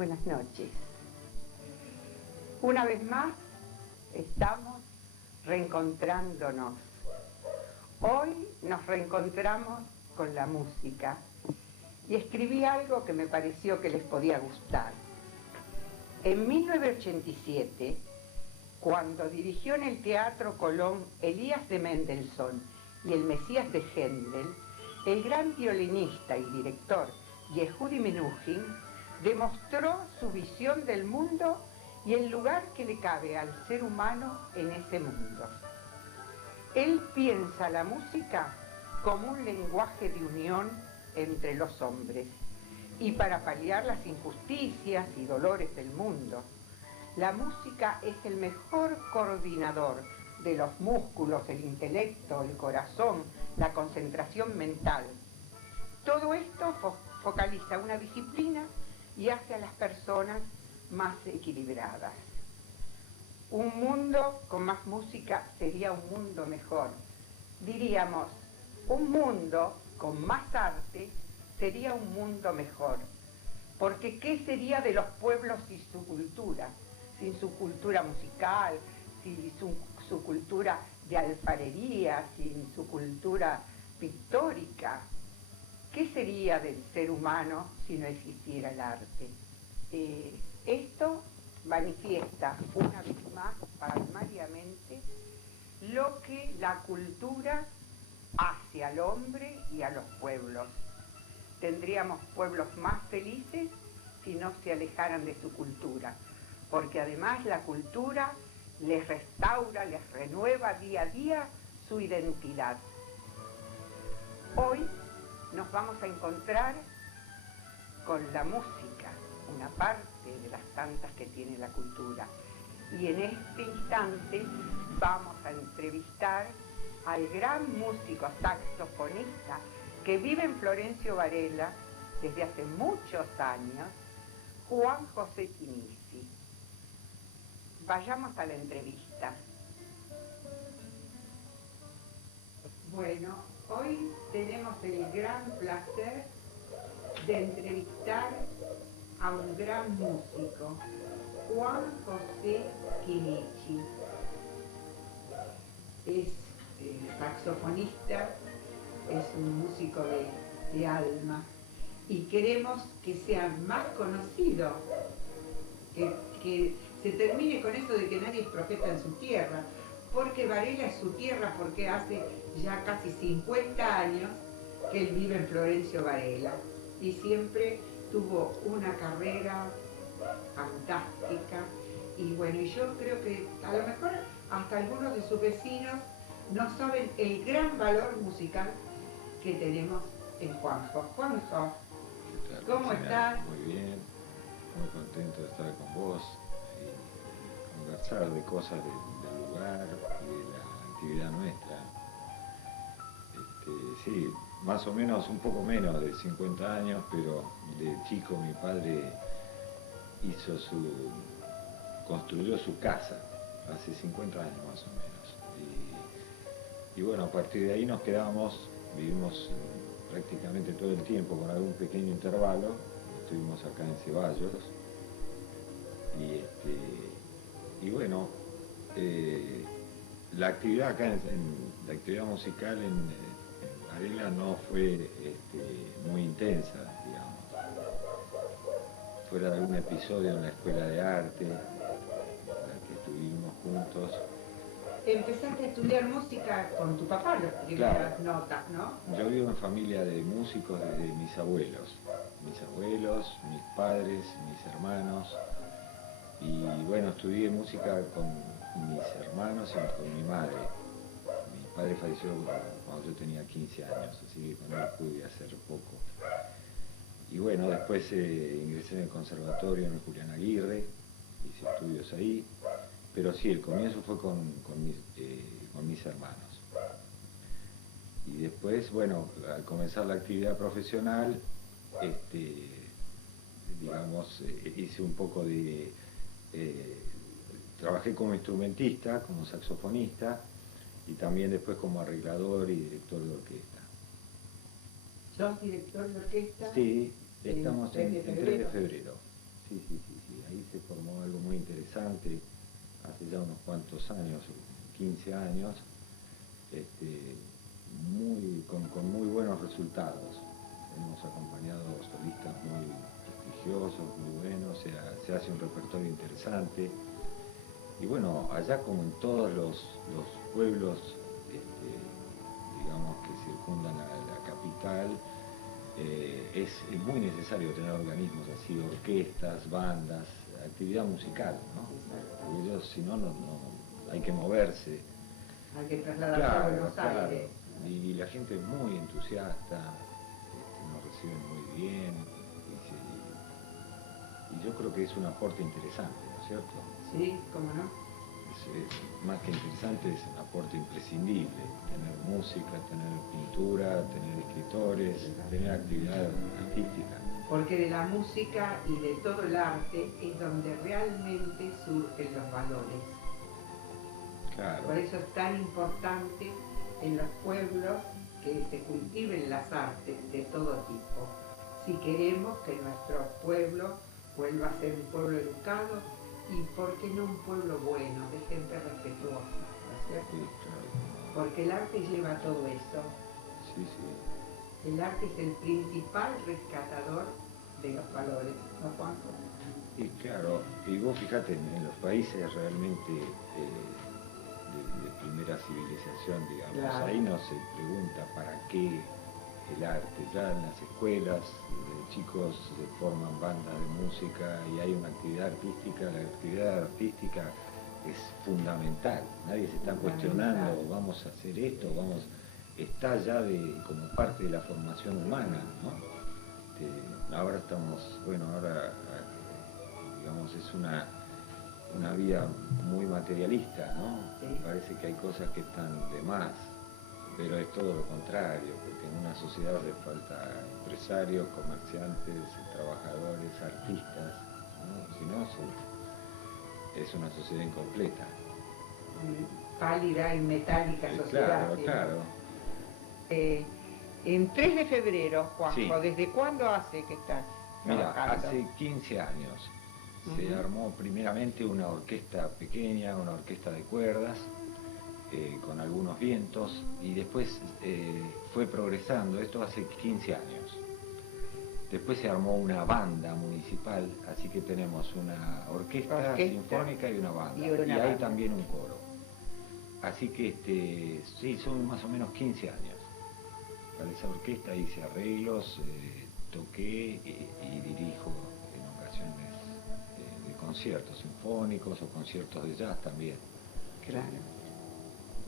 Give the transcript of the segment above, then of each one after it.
Buenas noches. Una vez más estamos reencontrándonos. Hoy nos reencontramos con la música y escribí algo que me pareció que les podía gustar. En 1987, cuando dirigió en el Teatro Colón Elías de Mendelssohn y el Mesías de Händel, el gran violinista y director Yehudi Menuhin demostró su visión del mundo y el lugar que le cabe al ser humano en ese mundo. Él piensa la música como un lenguaje de unión entre los hombres y para paliar las injusticias y dolores del mundo. La música es el mejor coordinador de los músculos, el intelecto, el corazón, la concentración mental. Todo esto focaliza una disciplina y hace a las personas más equilibradas. Un mundo con más música sería un mundo mejor. Diríamos, un mundo con más arte sería un mundo mejor. Porque ¿qué sería de los pueblos sin su cultura? Sin su cultura musical, sin su cultura de alfarería, sin su cultura pictórica. ¿Qué sería del ser humano si no existiera el arte? Esto manifiesta una vez más palmariamente lo que la cultura hace al hombre y a los pueblos. Tendríamos pueblos más felices si no se alejaran de su cultura, porque además la cultura les restaura, les renueva día a día su identidad. Hoy nos vamos a encontrar con la música, una parte de las tantas que tiene la cultura. Y en este instante vamos a entrevistar al gran músico saxofonista que vive en Florencio Varela desde hace muchos años, Juan José Chinisi. Vayamos a la entrevista. Bueno, hoy tenemos el gran placer de entrevistar a un gran músico, Juan José Chinisi. Es saxofonista, es un músico de alma y queremos que sea más conocido, que se termine con eso de que nadie es profeta en su tierra, porque Varela es su tierra, porque hace ya casi 50 años que él vive en Florencio Varela y siempre tuvo una carrera fantástica. Y bueno, y yo creo que a lo mejor hasta algunos de sus vecinos no saben el gran valor musical que tenemos en Juanjo. Juanjo, ¿cómo estás? Muy bien, muy contento de estar con vos y conversar de cosas del lugar y de la actividad nuestra. Sí, más o menos un poco menos de 50 años, pero de chico mi padre construyó su casa hace 50 años más o menos. Y bueno, a partir de ahí nos quedamos, vivimos prácticamente todo el tiempo con algún pequeño intervalo. Estuvimos acá en Ceballos y bueno, la actividad acá la actividad musical en Varela no fue muy intensa, digamos. Fuera de algún episodio en la escuela de arte en la que estuvimos juntos. Empezaste a estudiar música con tu papá, las primeras notas, ¿no? Yo vivo en familia de músicos desde mis abuelos, mis padres, mis hermanos. Y bueno, estudié música con mis hermanos y con mi madre. Mi padre falleció cuando yo tenía 15 años, así que con él pude hacer poco. Y bueno, después ingresé en el conservatorio en el Julián Aguirre, hice estudios ahí. Pero sí, el comienzo fue con mis hermanos. Y después, bueno, al comenzar la actividad profesional, digamos, hice un poco de... trabajé como instrumentista, como saxofonista, y también después como arreglador y director de orquesta. ¿Sos director de orquesta? Sí, estamos en 3 de febrero. sí, sí, sí, sí. Ahí se formó algo muy interesante, hace ya unos cuantos años, 15 años, este, con muy buenos resultados. Hemos acompañado solistas muy prestigiosos, muy buenos, se hace un repertorio interesante. Y bueno, allá como en todos los pueblos, digamos, que circundan a la capital, es muy necesario tener organismos así, orquestas, bandas, actividad musical, ¿no? Porque ellos, si no, hay que moverse. Hay que trasladarse a Buenos Aires. Y la gente es muy entusiasta, nos reciben muy bien, y yo creo que es un aporte interesante, ¿no es cierto? Sí, cómo no. Es más que interesante, es un aporte imprescindible, tener música, tener pintura, tener escritores, tener actividad artística. Porque de la música y de todo el arte es donde realmente surgen los valores. Claro. Por eso es tan importante en los pueblos que se cultiven las artes de todo tipo. Si queremos que nuestro pueblo vuelva a ser un pueblo educado y, ¿por qué no un pueblo bueno, de gente respetuosa? ¿No es cierto? Sí, claro. Porque el arte lleva todo eso. Sí, sí. El arte es el principal rescatador de los valores, ¿no, Juanjo? Y claro, y vos fíjate, en los países realmente de primera civilización, digamos, claro. Ahí no se pregunta para qué el arte. Ya en las escuelas de chicos se forman bandas de música y hay una actividad artística. La actividad artística es fundamental. Nadie se está cuestionando, vamos a hacer esto, está ya como parte de la formación humana, ¿no? Ahora estamos, ahora digamos es una vía muy materialista, ¿no? Sí. Parece que hay cosas que están de más. Pero es todo lo contrario, porque en una sociedad le falta empresarios, comerciantes, trabajadores, artistas, ¿no? Si no, es una sociedad incompleta. Pálida y metálica sociedad. Claro, claro. En 3 de febrero, Juanjo, sí. ¿Desde cuándo hace que estás trabajando? Mira, hace 15 años se armó primeramente una orquesta pequeña, una orquesta de cuerdas, con algunos vientos, y después fue progresando, esto hace 15 años. Después se armó una banda municipal, así que tenemos una orquesta sinfónica y una banda, y hay también un coro. Así que sí, son más o menos 15 años. Para esa orquesta hice arreglos, toqué y dirijo en ocasiones de conciertos sinfónicos o conciertos de jazz también. Claro.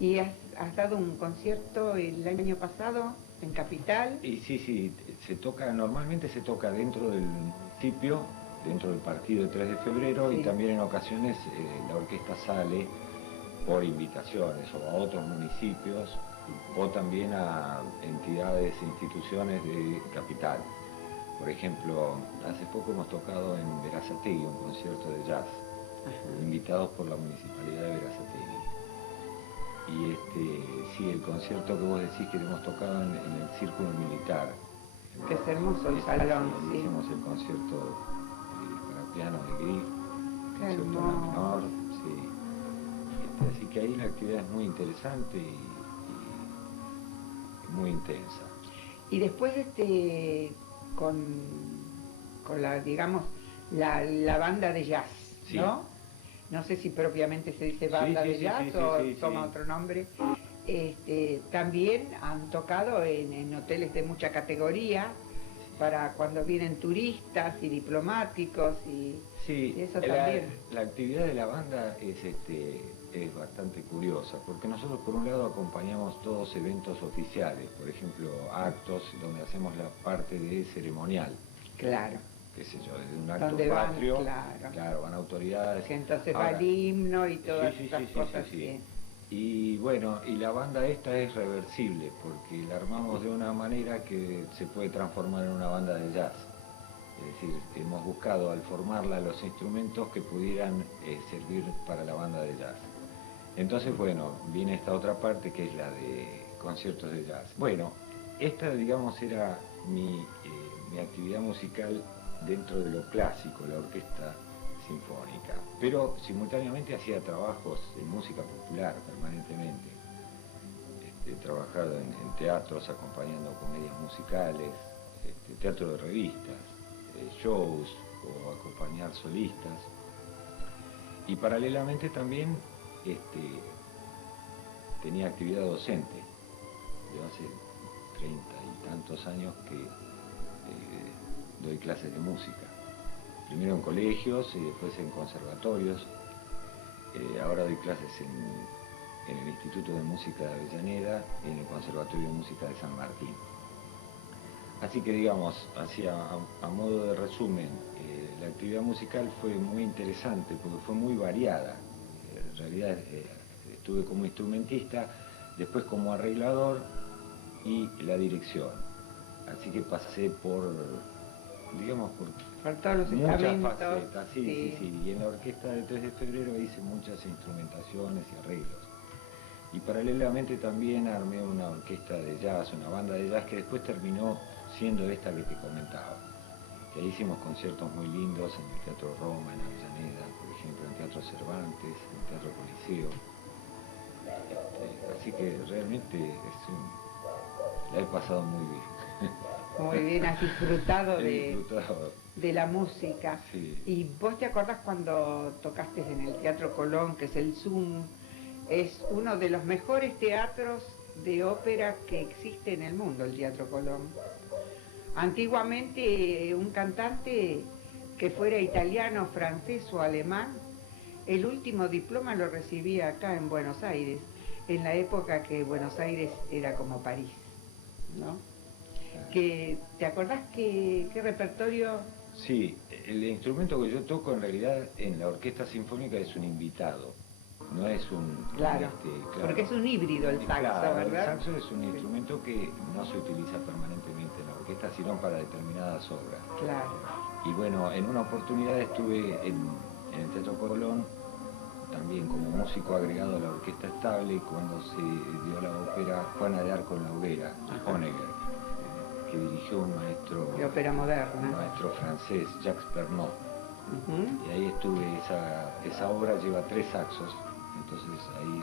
¿Y has dado un concierto el año pasado en Capital? Y sí, normalmente se toca dentro del municipio, dentro del partido de 3 de febrero, sí. Y también en ocasiones la orquesta sale por invitaciones o a otros municipios o también a entidades e instituciones de Capital. Por ejemplo, hace poco hemos tocado en Berazategui un concierto de jazz, invitados por la Municipalidad de Berazategui. Y sí, el concierto que vos decís que hemos tocado en el Círculo Militar. Que es hermoso el salón, sí. Hicimos el concierto para piano de Grieg, concierto hermoso. en la menor, sí. Así que ahí la actividad es muy interesante y muy intensa. Y después con la, digamos, la banda de jazz, sí. ¿No? No sé si propiamente se dice banda de jazz o toma otro nombre. También han tocado en hoteles de mucha categoría para cuando vienen turistas y diplomáticos y eso también. La actividad de la banda es bastante curiosa, porque nosotros por un lado acompañamos todos eventos oficiales, por ejemplo actos donde hacemos la parte de ceremonial. Claro. Qué sé yo, desde un acto patrio, claro, van autoridades. Que entonces va el himno y todas esas cosas. Sí. Y bueno, y la banda esta es reversible, porque la armamos de una manera que se puede transformar en una banda de jazz. Es decir, hemos buscado al formarla los instrumentos que pudieran servir para la banda de jazz. Entonces, bueno, viene esta otra parte que es la de conciertos de jazz. Bueno, esta, digamos, era mi actividad musical dentro de lo clásico, la orquesta sinfónica, pero simultáneamente hacía trabajos en música popular permanentemente. He trabajado en teatros acompañando comedias musicales, teatro de revistas, shows o acompañar solistas. Y paralelamente también tenía actividad docente. Yo hace 30 y tantos años que doy clases de música. Primero en colegios y después en conservatorios. Ahora doy clases en el Instituto de Música de Avellaneda y en el Conservatorio de Música de San Martín. Así que digamos, a modo de resumen, la actividad musical fue muy interesante porque fue muy variada. En realidad estuve como instrumentista, después como arreglador y la dirección. Así que pasé por, digamos, por todos los muchas estamentos. facetas. Sí. Y en la orquesta de 3 de febrero hice muchas instrumentaciones y arreglos. Y paralelamente también armé una orquesta de jazz, una banda de jazz que después terminó siendo esta que te comentaba. Y ahí hicimos conciertos muy lindos en el Teatro Roma, en Avellaneda, por ejemplo, en Teatro Cervantes, en el Teatro Coliseo. Así que realmente la he pasado muy bien. Muy bien, has disfrutado disfrutado de la música. Sí. ¿Y vos te acordás cuando tocaste en el Teatro Colón, que es el Zoom? Es uno de los mejores teatros de ópera que existe en el mundo, el Teatro Colón. Antiguamente un cantante que fuera italiano, francés o alemán, el último diploma lo recibía acá en Buenos Aires, en la época que Buenos Aires era como París, ¿no? ¿Te acordás qué repertorio? Sí, el instrumento que yo toco en realidad en la orquesta sinfónica es un invitado. No es un... Claro, porque es un híbrido el saxo, claro, ¿verdad? El saxo es un instrumento que no se utiliza permanentemente en la orquesta, sino para determinadas obras. Claro. Y bueno, en una oportunidad estuve en el Teatro Colón, también como músico agregado a la orquesta estable, cuando se dio la ópera Juana de Arco en la hoguera, Honegger, que dirigió un maestro... De ópera moderna. Un maestro francés, Jacques Pernaut. Y ahí estuve, esa obra lleva 3 saxos, entonces ahí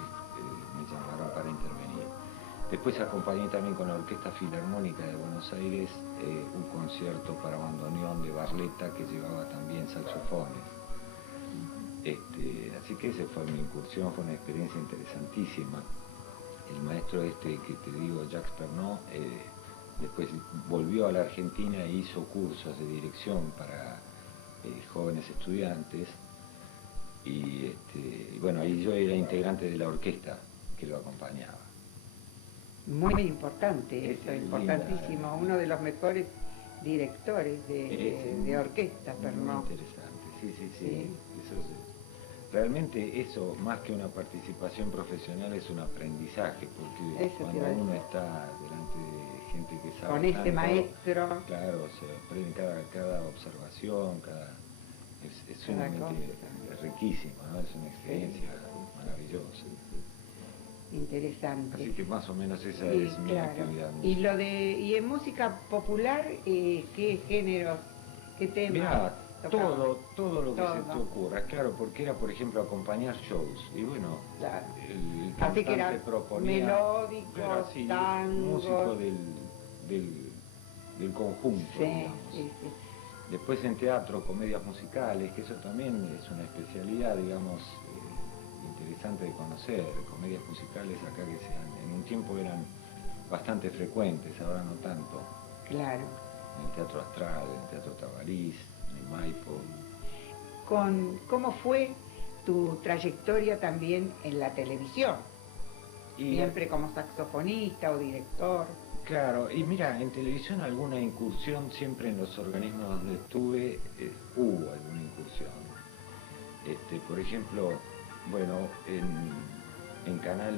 me llamaron para intervenir. Después acompañé también con la Orquesta Filarmónica de Buenos Aires un concierto para bandoneón de Barletta que llevaba también saxofones. Así que esa fue mi incursión, fue una experiencia interesantísima. El maestro que te digo, Jacques Pernaut, después volvió a la Argentina e hizo cursos de dirección para jóvenes estudiantes y bueno, ahí yo era integrante de la orquesta que lo acompañaba. Muy importante eso, importantísimo, uno de los mejores directores de orquesta, Pernaut. Muy interesante, sí. Realmente eso, más que una participación profesional, es un aprendizaje, porque eso cuando uno está delante de gente que sabe con este maestro, claro, se aprende cada observación, es sumamente riquísimo, ¿no? Es una experiencia maravillosa. Interesante. Así que más o menos esa es mi actividad. Y en música popular, ¿qué géneros, qué temas? Mirá, todo lo que se te ocurra, claro, porque era, por ejemplo, acompañar shows, y bueno, claro. El así que era proponía, melódicos, así, tangos, músico del conjunto, digamos. Sí. Después en teatro, comedias musicales, que eso también es una especialidad, digamos, interesante de conocer. Comedias musicales acá que en un tiempo eran bastante frecuentes, ahora no tanto. Claro. En el Teatro Astral, en el Teatro Tabarís, en el Maipo. ¿Cómo fue tu trayectoria también en la televisión? Siempre como saxofonista o director. Claro, y mira, en televisión alguna incursión, siempre en los organismos donde estuve, hubo alguna incursión. Por ejemplo, bueno, en Canal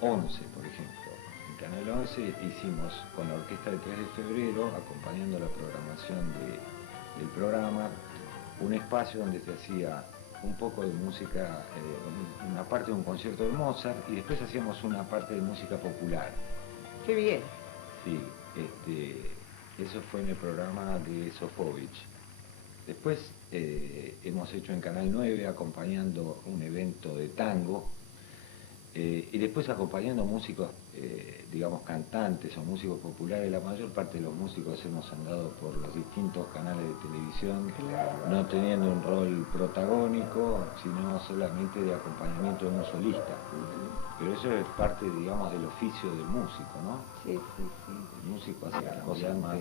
11, por ejemplo. En Canal 11 hicimos con la Orquesta de 3 de Febrero, acompañando la programación del programa, un espacio donde se hacía un poco de música, una parte de un concierto de Mozart, y después hacíamos una parte de música popular. ¡Qué bien! Sí, eso eso fue en el programa de Sofovich. Después hemos hecho en Canal 9 acompañando un evento de tango, y después acompañando músicos, digamos cantantes o músicos populares. La mayor parte de los músicos hemos andado por los distintos canales de televisión, Claro. no teniendo un rol protagónico, sino solamente de acompañamiento de un solista. Pero eso es parte, digamos, del oficio del músico, ¿no? Sí, sí, sí. El músico hace las cosas más...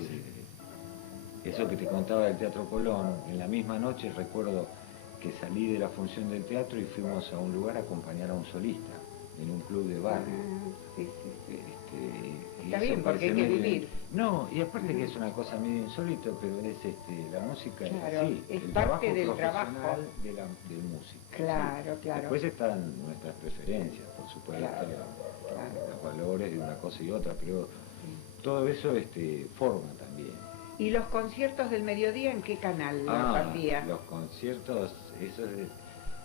eso que te contaba del Teatro Colón, en la misma noche recuerdo que salí de la función del teatro y fuimos a un lugar a acompañar a un solista, en un club de barrio. Sí, sí, sí. Y Está eso bien, porque hay parece que medio... vivir. No, y aparte que es una cosa medio insólito, pero es la música Claro, es así, es el parte trabajo del profesional trabajo. del músico. Claro, sí. claro. Después están nuestras preferencias, por supuesto, Claro. los valores de una cosa y otra, pero todo eso forma también. ¿Y los conciertos del mediodía en qué canal los hacía? Los conciertos, eso es,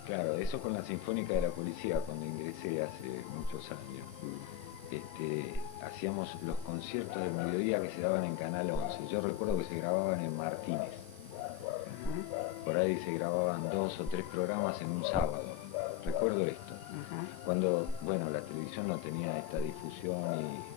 claro, eso con la Sinfónica de la Policía, cuando ingresé hace muchos años. Hacíamos los conciertos del mediodía que se daban en Canal 11. Yo recuerdo que se grababan en Martínez. Por ahí se grababan 2 o 3 programas en un sábado. Recuerdo esto. Cuando, bueno, la televisión no tenía esta difusión y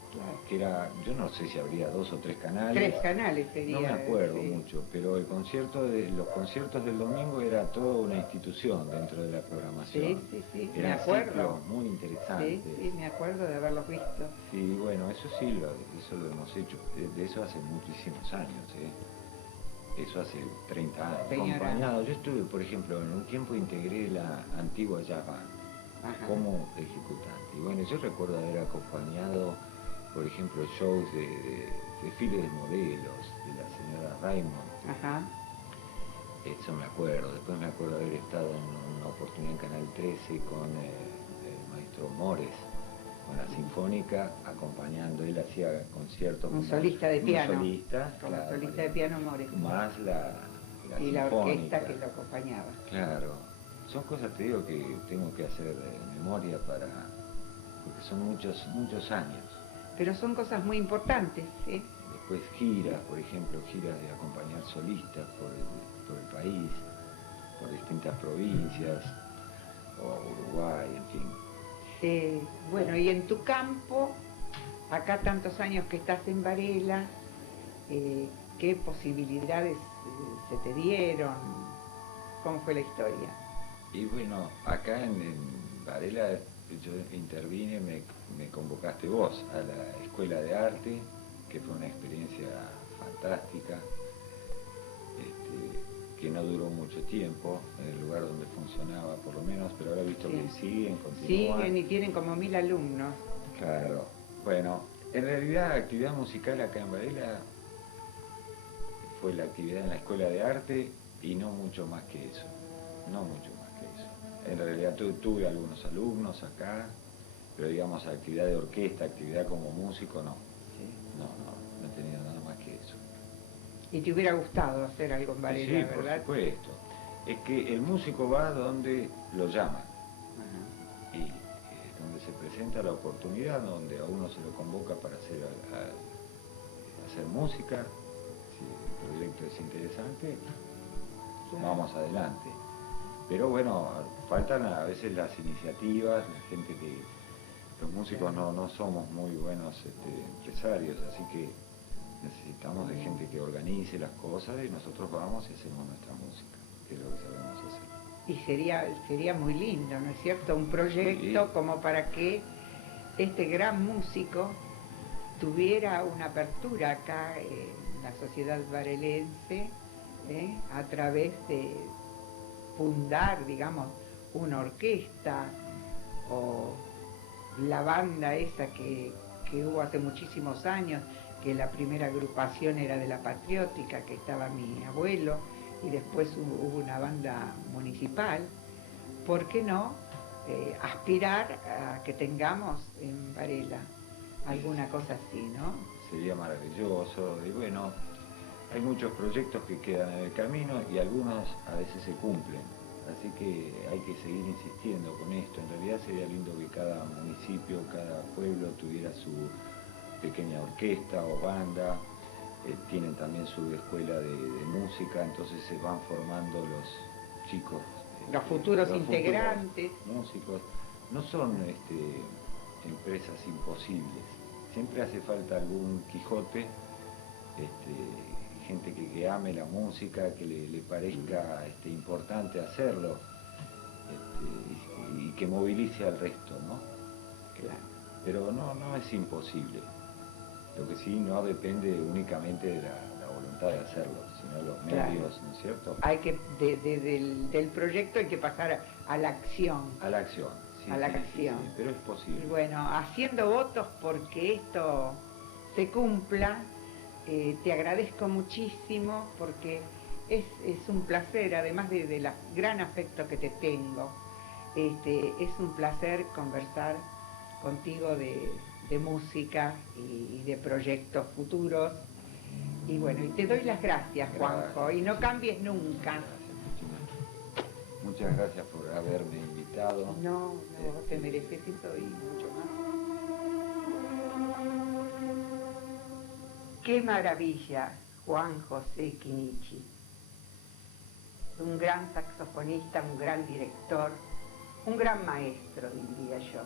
que era, yo no sé si habría 2 o 3 canales. 3 canales sería. No me acuerdo sí. mucho, pero los conciertos del domingo era toda una institución dentro de la programación. Sí, Eran me acuerdo. ciclos muy interesantes. Sí, me acuerdo de haberlos visto. Y bueno, eso sí, eso lo hemos hecho. De eso hace muchísimos años, Eso hace 30 años. Señora. Acompañado, yo estuve, por ejemplo, en un tiempo integré la antigua Jazz Band como ejecutante. Y bueno, yo recuerdo haber acompañado, por ejemplo, shows de desfiles de modelos de la señora Raymond. Eso me acuerdo. Después me acuerdo haber estado en una oportunidad en Canal 13 con el maestro Mores, con la Sinfónica, acompañando. Él hacía conciertos Un como solista de piano. Un solista, como claro, solista de piano Mores. más la y la sinfónica. orquesta que lo acompañaba. Claro. Son cosas, te digo, que tengo que hacer memoria porque son muchos años. Pero son cosas muy importantes, ¿sí? Después giras, por ejemplo, giras de acompañar solistas por el país, por distintas provincias, o Uruguay, en fin. Bueno, y en tu campo, acá tantos años que estás en Varela, ¿qué posibilidades se te dieron? ¿Cómo fue la historia? Y bueno, acá en Varela yo intervine, me convocaste vos a la Escuela de Arte, que fue una experiencia fantástica, que no duró mucho tiempo en el lugar donde funcionaba, por lo menos, pero ahora he visto que continúan. Siguen y tienen como 1000 alumnos. Claro. Bueno, en realidad la actividad musical acá en Varela fue la actividad en la Escuela de Arte y no mucho más que eso. No mucho más que eso. En realidad tuve algunos alumnos acá, pero digamos actividad de orquesta, actividad como músico, no. No he tenido nada más que eso. ¿Y te hubiera gustado hacer algo en Varela, sí, verdad? por supuesto. Es que el músico va donde lo llaman. Y donde se presenta la oportunidad, donde a uno se lo convoca para hacer música. Si el proyecto es interesante, vamos adelante. Pero bueno, faltan a veces las iniciativas, la gente que... Los músicos no somos muy buenos empresarios, así que necesitamos de gente que organice las cosas y nosotros vamos y hacemos nuestra música, que es lo que sabemos hacer. Y sería muy lindo, ¿no es cierto? Un proyecto como para que este gran músico tuviera una apertura acá en la sociedad varelense, a través de fundar, digamos, una orquesta o la banda esa que hubo hace muchísimos años, que la primera agrupación era de la Patriótica, que estaba mi abuelo, y después hubo una banda municipal. ¿Por qué no aspirar a que tengamos en Varela alguna cosa así, no? Sería maravilloso, y bueno, hay muchos proyectos que quedan en el camino y algunos a veces se cumplen, así que hay que seguir insistiendo con esto. En realidad sería lindo que cada municipio, cada pueblo tuviera su pequeña orquesta o banda. tienen también su escuela de música, entonces se van formando los chicos. Los futuros integrantes. Músicos. No son empresas imposibles. Siempre hace falta algún Quijote, gente que ame la música, que le parezca importante hacerlo, y que movilice al resto, ¿no? Claro. Pero no es imposible. Lo que sí no depende únicamente de la voluntad de hacerlo, sino los medios, claro, ¿no es cierto? Hay que, del proyecto hay que pasar a la acción. A la acción, sí. A la acción. Sí, pero es posible. Y bueno, haciendo votos porque esto se cumpla, te agradezco muchísimo porque es un placer, además de la gran afecto que te tengo, es un placer conversar contigo de música y de proyectos futuros. Y bueno, y te doy las gracias, Juanjo, gracias. Y no cambies nunca. Gracias, muchas gracias por haberme invitado. No, te mereces eso y mucho más. Qué maravilla, Juan José Quinichi. Un gran saxofonista, un gran director, un gran maestro, diría yo.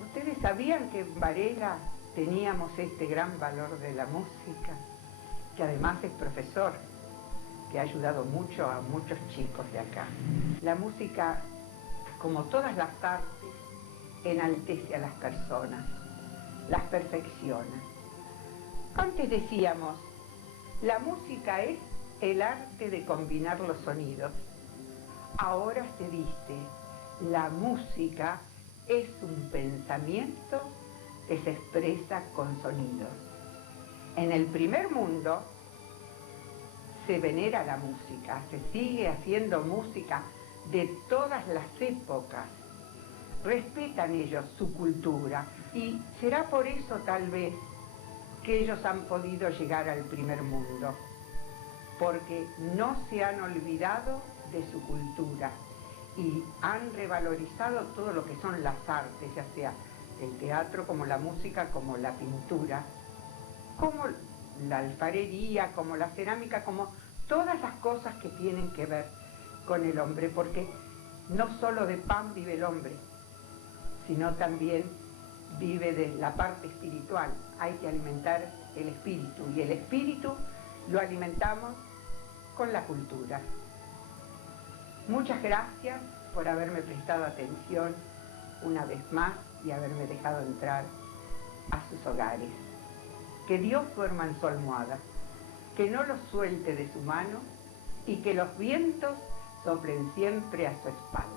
¿Ustedes sabían que en Varela teníamos este gran valor de la música? Que además es profesor, que ha ayudado mucho a muchos chicos de acá. La música, como todas las artes, enaltece a las personas, las perfecciona. Antes decíamos, la música es el arte de combinar los sonidos. Ahora se dice, la música es un pensamiento que se expresa con sonidos. En el primer mundo se venera la música, se sigue haciendo música de todas las épocas. Respetan ellos su cultura y será por eso tal vez que ellos han podido llegar al primer mundo, porque no se han olvidado de su cultura y han revalorizado todo lo que son las artes, ya sea el teatro, como la música, como la pintura, como la alfarería, como la cerámica, como todas las cosas que tienen que ver con el hombre, porque no solo de pan vive el hombre, sino también vive de la parte espiritual. Hay que alimentar el espíritu, y el espíritu lo alimentamos con la cultura. Muchas gracias por haberme prestado atención una vez más y haberme dejado entrar a sus hogares. Que Dios duerma en su almohada, que no los suelte de su mano y que los vientos soplen siempre a su espalda.